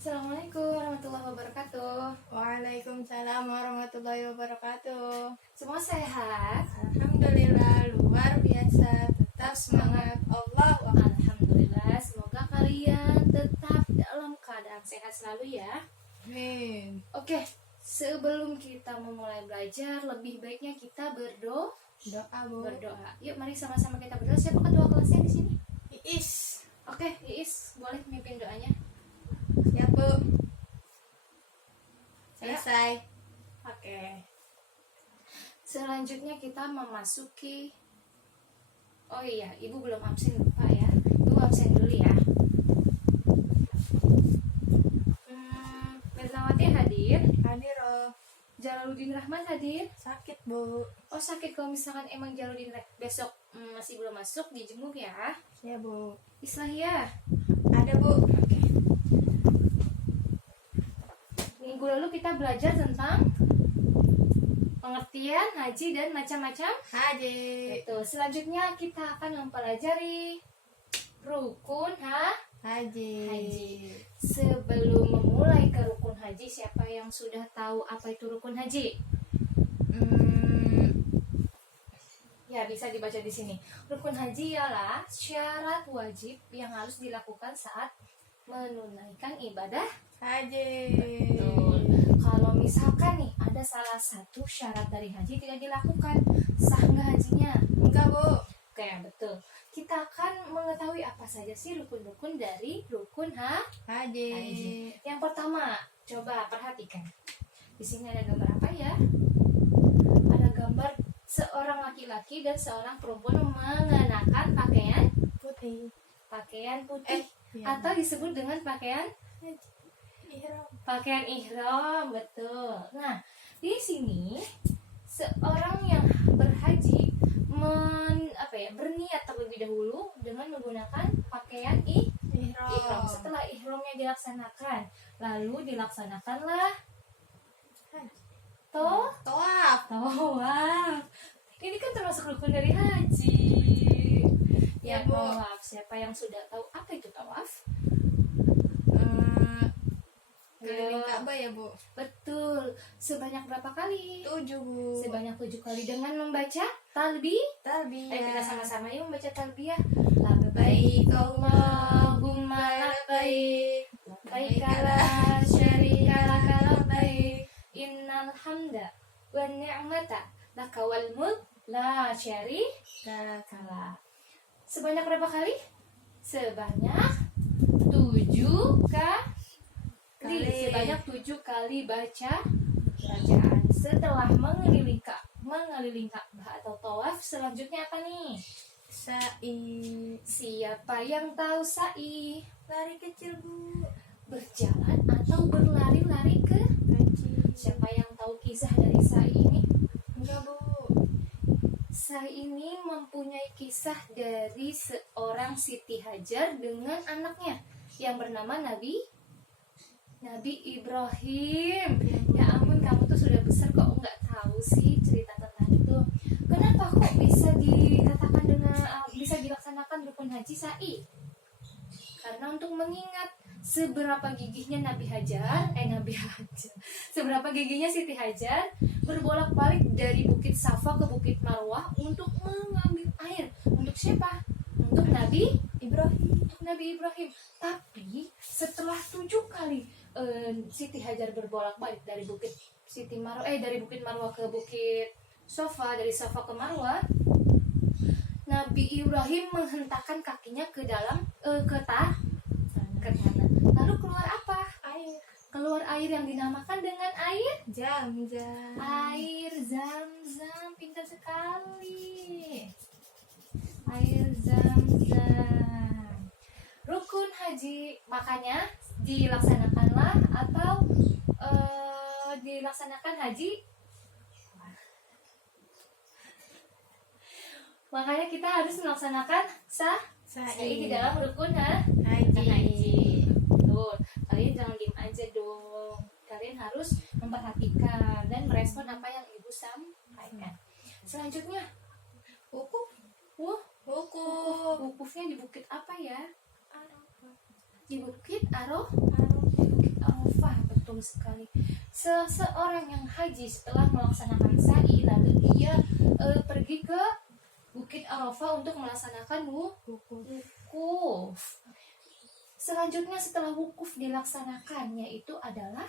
Assalamualaikum warahmatullahi wabarakatuh. Waalaikumsalam warahmatullahi wabarakatuh. Semua sehat? Alhamdulillah, luar biasa. Tetap semangat. Allahu Akbar. Alhamdulillah. Semoga kalian tetap dalam keadaan sehat selalu ya. Amin. Oke, sebelum kita memulai belajar, lebih baiknya kita berdoa. Doa, Bu. Yuk, mari sama-sama kita berdoa. Siapa ketua kelasnya di sini? Iis. Oke, Iis, boleh mimpin doanya. Siap, Bu. Selesai. Oke. Selanjutnya kita memasuki. Oh iya, Ibu belum absen lupa ya. Ibu absen dulu ya. Mirnawati hadir. Hadir, oh. Jalaluddin Rahman hadir. Sakit, Bu. Oh sakit, kalau misalkan emang Jalaluddin besok masih belum masuk, dijenguk ya. Ya, Bu. Islahiyah. Ada, Bu. Oke. Minggu lalu kita belajar tentang pengertian haji dan macam-macam Haji. itu. Selanjutnya kita akan mempelajari rukun Haji. Sebelum memulai ke rukun haji, siapa yang sudah tahu apa itu rukun haji? Ya, bisa dibaca di sini. Rukun haji ialah syarat wajib yang harus dilakukan saat menunaikan ibadah Haji. Betul. Kalau misalkan nih ada salah satu syarat dari haji tidak dilakukan, sah nggak hajinya? Enggak, Bu. Oke, betul. Kita akan mengetahui apa saja sih rukun-rukun dari rukun Haji. haji. Yang pertama, coba perhatikan. Di sini ada gambar apa ya? Ada gambar seorang laki-laki dan seorang perempuan mengenakan Putih. pakaian putih Iya. atau disebut dengan pakaian ihram, betul. Nah, di sini seorang yang berhaji berniat terlebih dahulu dengan menggunakan pakaian ihram. Setelah ihramnya dilaksanakan, lalu dilaksanakanlah Tawaf. tawaf. Ini kan termasuk rukun dari haji. Ya, Ya, Bu. tawaf. Siapa yang sudah tahu apa itu tawaf? Keliling Ka'bah ya, Bu. Betul. Sebanyak berapa kali? 7, Bu. Sebanyak 7 kali dengan membaca talbiyah. Talbiyah. Ayo kita sama-sama yuk membaca talbiyah. Labbaik Allahumma labbaik. Labbaik la syarika laka labbaik. Innal hamda wan ni'mata laka wal mulk la syarika lak. Sebanyak berapa kali? Sebanyak 7 kali. Sebanyak 7 kali bacaan. Setelah mengeliling Ka'bah atau tawaf, selanjutnya apa nih? Sa'i. Siapa yang tahu sa'i? Lari kecil, Bu. Berjalan atau berlari-lari ke? Kecil. Siapa yang tahu kisah dari sa'i ini? Enggak, Bu. Sa'i ini mempunyai kisah dari seorang Siti Hajar dengan anaknya yang bernama Nabi Ibrahim. Ya ampun, kamu tuh sudah besar kok nggak tahu sih cerita tentang itu. Kenapa kok bisa dilaksanakan rukun haji sa'i? Karena untuk mengingat seberapa gigihnya seberapa gigihnya Siti Hajar berbolak-balik dari Bukit Safa ke Bukit Marwah untuk mengambil air. Untuk siapa? Untuk Nabi Ibrahim. Tapi setelah 7 kali Siti Hajar berbolak-balik dari Bukit Marwah ke Bukit Safa, dari Safa ke Marwah, Nabi Ibrahim menghentakkan kakinya ke dalam ke tanah. Lalu keluar apa? Keluar air yang dinamakan dengan air Zam-zam. Air Zam-zam. Pintar sekali. Air Zam-zam. Rukun haji, makanya dilaksanakanlah atau dilaksanakan haji. Makanya kita harus melaksanakan sa'i di dalam rukun haji. Betul. Kalian jangan diem aja dong. Kalian harus memperhatikan dan merespon apa yang ibu sampaikan. Selanjutnya, wukuf. Wukufnya di bukit apa ya? Di Bukit Arafah. Di Bukit Arafah. Betul sekali. Seseorang yang haji setelah melaksanakan sa'i lalu dia pergi ke Bukit Arafah untuk melaksanakan wukuf. Selanjutnya setelah wukuf dilaksanakan yaitu adalah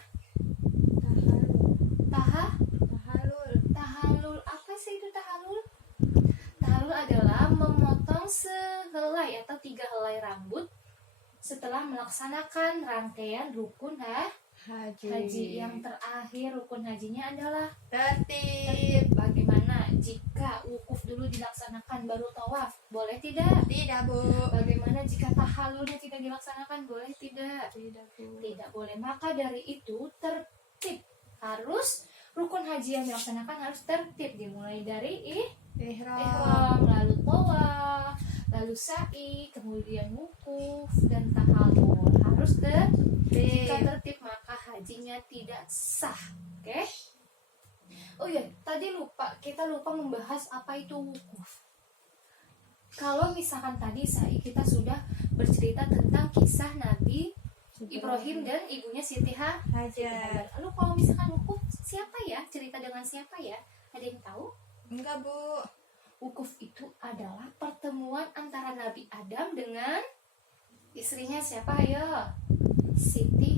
tahalul. Apa sih itu tahalul? Tahalul adalah memotong sehelai atau 3 helai rambut setelah melaksanakan rangkaian rukun haji. Yang terakhir rukun hajinya adalah tertib. Bagaimana jika wukuf dulu dilaksanakan baru tawaf? Boleh tidak? Tidak, Bu. Bagaimana jika tahalulnya tidak dilaksanakan? Boleh tidak? Tidak, Bu. Tidak boleh. Maka dari itu tertib, harus rukun haji yang dilaksanakan harus tertib, dimulai dari ihram, lalu tawaf, lalu sa'i, kemudian wukuf dan tahalul. Harus tertib. Jika tertib maka hajinya tidak sah. Oke? Oh iya, tadi kita lupa membahas apa itu wukuf. Kalau misalkan tadi kita sudah bercerita tentang kisah Nabi Ibrahim dan ibunya Siti Hajar. Lalu kalau misalkan wukuf siapa ya? Cerita dengan siapa ya? Ada yang tahu? Enggak, Bu. Wukuf itu adalah pertemuan antara Nabi Adam dengan istrinya siapa ya? Siti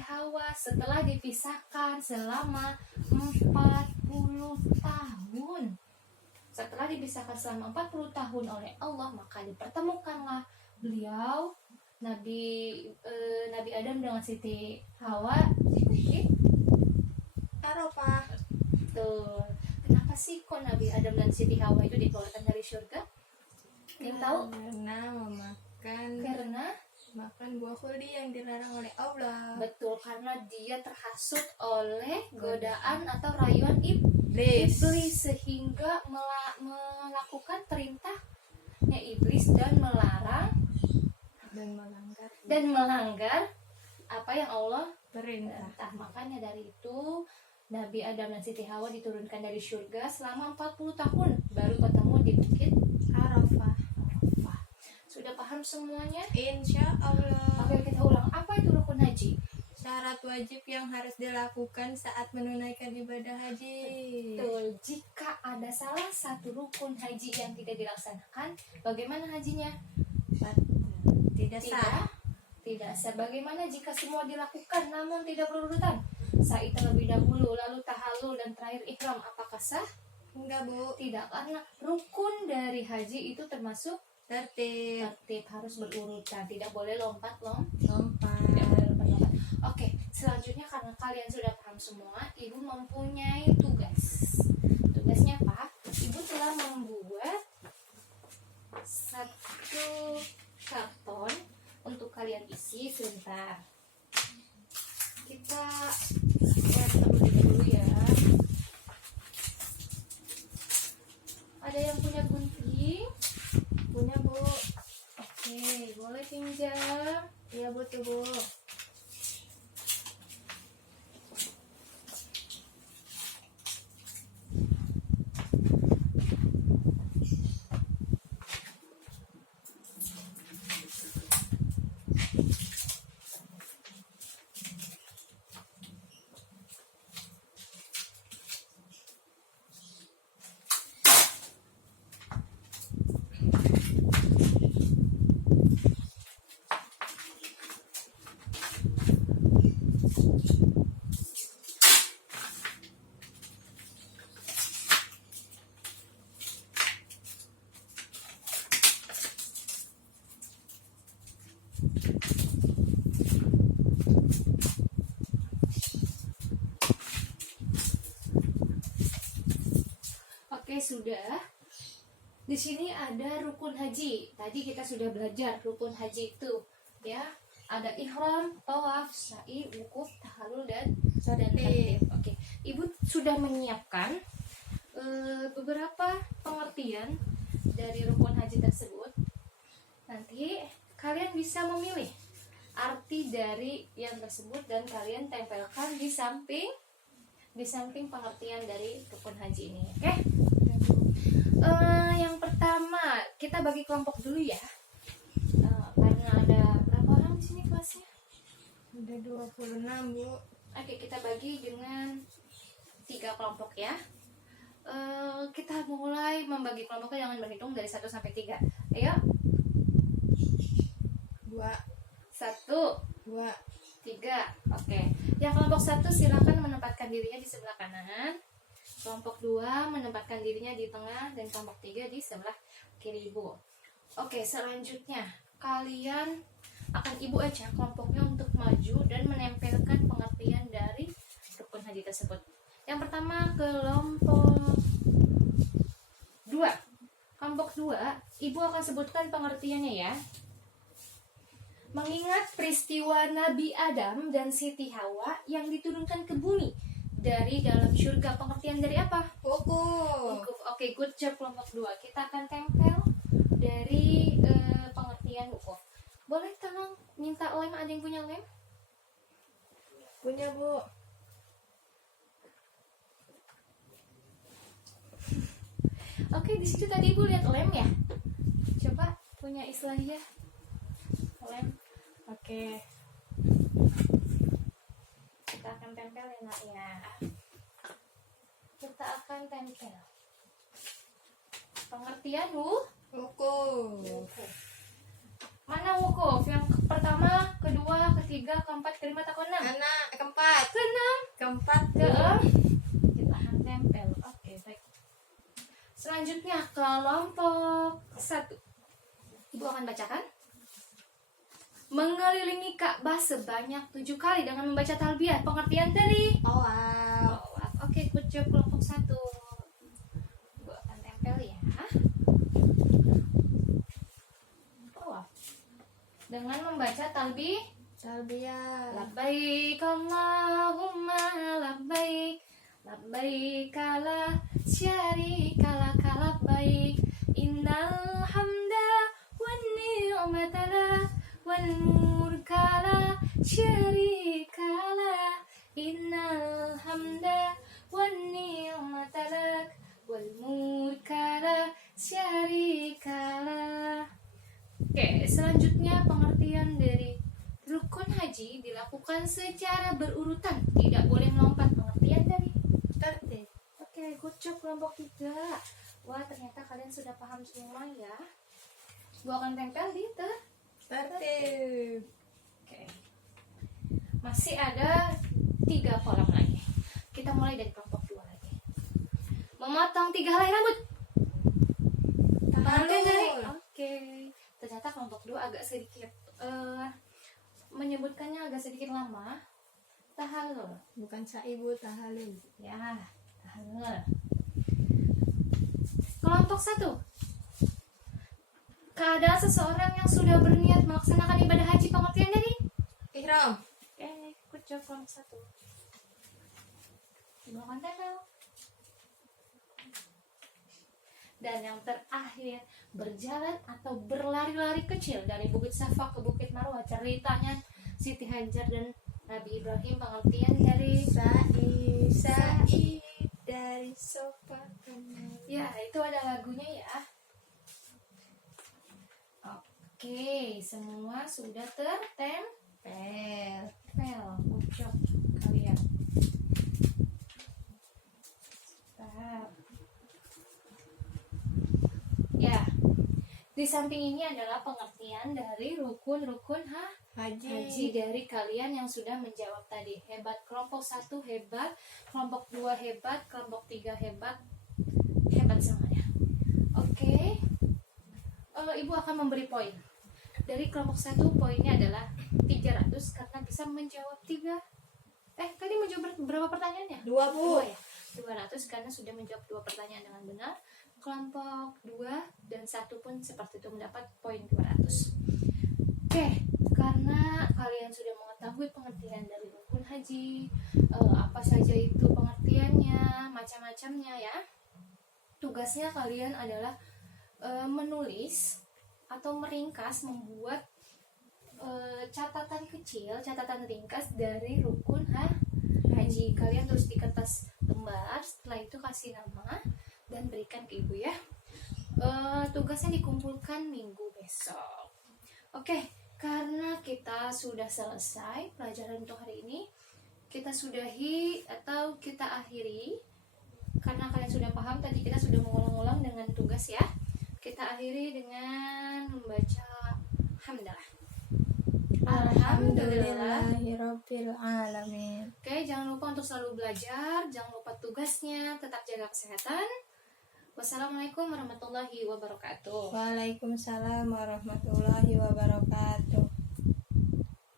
Hawa setelah dipisahkan selama 40 tahun. Setelah dipisahkan selama 40 tahun oleh Allah, maka dipertemukanlah beliau Nabi Adam dengan Siti Hawa di Bukit Arafah. Betul. Kenapa sih kok Nabi Adam dan Siti Hawa itu dikeluarkan dari surga? Yang tahu? Karena makan buah khuldi yang dilarang oleh Allah. betul, karena dia terhasut oleh godaan atau rayuan Iblis sehingga melakukan perintahnya iblis dan melarang dan melanggar apa yang Allah perintah. Makanya dari itu Nabi Adam dan Siti Hawa diturunkan dari surga selama 40 tahun baru ketemu di Bukit Arafah. Sudah paham semuanya? Insya Allah. Oke, kita ulang. Apa itu rukun haji? Syarat wajib yang harus dilakukan saat menunaikan ibadah haji. Betul. Jika ada salah satu rukun haji yang tidak dilaksanakan, bagaimana hajinya? Tidak sah. Tidak sah. Bagaimana jika semua dilakukan namun tidak berurutan? Sa'i terlebih dahulu, lalu tahalul dan terakhir ihram, apakah sah? Enggak, Bu. Tidak, karena rukun dari haji itu termasuk Tertib. harus berurutan, tidak boleh lompat. Oke, selanjutnya karena kalian sudah paham semua, Ibu mempunyai tugas. Tugasnya apa? Ibu telah membuat satu karton untuk kalian isi. Sebentar, kita buat terlebih dahulu ya. Ada yang punya gunting? Punya, Bu. Oke, boleh pinjam. Iya, butuh, Bu. Oke, sudah. Di sini ada rukun haji. Tadi kita sudah belajar rukun haji itu, ya. Ada ihram, tawaf, sa'i, wukuf, tahalul dan tertib. Oke, Ibu sudah menyiapkan beberapa pengertian dari rukun haji tersebut. Nanti kalian bisa memilih arti dari yang tersebut dan kalian tempelkan di samping pengertian dari rukun haji ini. Oke? Yang pertama kita bagi kelompok dulu ya. Karena ada berapa orang di sini kelasnya? 6 26, Bu. Oke, kita bagi dengan 3 kelompok ya. Kita mulai membagi kelompoknya dengan berhitung dari 1 sampai 3. Ayo. 2, 1, 2, 3. Oke. Yang kelompok 1 silakan menempatkan dirinya di sebelah kanan. Kelompok 2 menempatkan dirinya di tengah dan kelompok 3 di sebelah kiri Ibu. Oke, selanjutnya kalian akan Ibu ajak kelompoknya untuk maju dan menempelkan pengertian dari rukun haji tersebut. Yang pertama kelompok 2. Kelompok 2, Ibu akan sebutkan pengertiannya ya. Mengingat peristiwa Nabi Adam dan Siti Hawa yang diturunkan ke bumi dari dalam surga. Pengertian dari apa? Wukuf. Wukuf. Oke, good job kelompok 2. Kita akan tempel dari pengertian wukuf. Boleh tolong minta lem, ada yang punya lem? Punya, Bu. Oke, di situ tadi Ibu lihat lem ya. Coba punya istilahnya lem. Oke. Kita akan tempel ya nak ya. Kita akan tempel. Pengertian Wukuf. Mana wukuf? Yang pertama, kedua, ketiga, keempat, kelima, atau keenam? Anak keempat. Keenam. Keempat, Bu. Kita akan tempel. Oke, baik. Selanjutnya kelompok 1. Ibu akan bacakan. Mengelilingi Ka'bah sebanyak 7 kali dengan membaca talbiyah. Pengertian dari Allah. Oke, good job kelompok 1. Ibu akan tempel ya. Dengan membaca Talbiyah. labbaik Allahumma labbaik labbaik la syarika lak labbaik innal hamda wan ni'mata lak wal mulka la syarika lak innal hamda wan ni'mata lak wal mulka la syarika lak. Oke, selanjutnya pengertian dari rukun haji dilakukan secara berurutan, tidak boleh melompat. Pengertian dari Tertib. Oke, good job kelompok 3. Wah, ternyata kalian sudah paham semua ya. Gua akan tempel di Tertib. Oke. Masih ada 3 kolam lagi. Kita mulai dari kelompok 2 lagi. Memotong 3 helai rambut. Pengertian dari Oke. Ternyata kelompok 2 agak sedikit menyebutkannya agak sedikit lama. Tahallul. Bukan saibu, tahalul. Ya, tahallul. Kelompok 1. Keadaan seseorang yang sudah berniat melaksanakan ibadah haji. Pengertian dari Ihram. Oke, good job kelompok 1. Gunakan tempel. Dan yang terakhir, berjalan atau berlari-lari kecil dari Bukit Safa ke Bukit Marwah. Ceritanya Siti Hajar dan Nabi Ibrahim. Pengertian dari Sa'i dari sofa ke Marwah. Ya, itu ada lagunya ya. Oke, semua sudah tertempel. Good job kalian. Stop. Ya, di samping ini adalah pengertian dari rukun-rukun haji dari kalian yang sudah menjawab tadi. Hebat kelompok 1 hebat, kelompok 2 hebat, kelompok 3 hebat. Hebat semuanya. Oke. Ibu akan memberi poin. Dari kelompok 1 poinnya adalah 300 karena bisa menjawab 3. Tadi menjawab berapa pertanyaannya? 2, Bu. 2 ya. 200 karena sudah menjawab 2 pertanyaan dengan benar. Kelompok 2 dan 1 pun seperti itu mendapat poin 200. Oke, karena kalian sudah mengetahui pengertian dari rukun haji, apa saja itu pengertiannya, macam-macamnya ya. Tugasnya kalian adalah menulis atau meringkas, membuat catatan kecil, catatan ringkas dari rukun haji. Kalian tulis di kertas lembar, setelah itu kasih nama dan berikan ke ibu ya. Tugasnya dikumpulkan minggu besok. Oke, karena kita sudah selesai pelajaran untuk hari ini, kita sudahi atau kita akhiri. Karena kalian sudah paham, tadi kita sudah mengulang-ulang dengan tugas ya. Kita akhiri dengan membaca hamdalah. Alhamdulillah. Alhamdulillahirabbil alamin. Oke, jangan lupa untuk selalu belajar, jangan lupa tugasnya, tetap jaga kesehatan. Wassalamualaikum warahmatullahi wabarakatuh. Waalaikumsalam warahmatullahi wabarakatuh.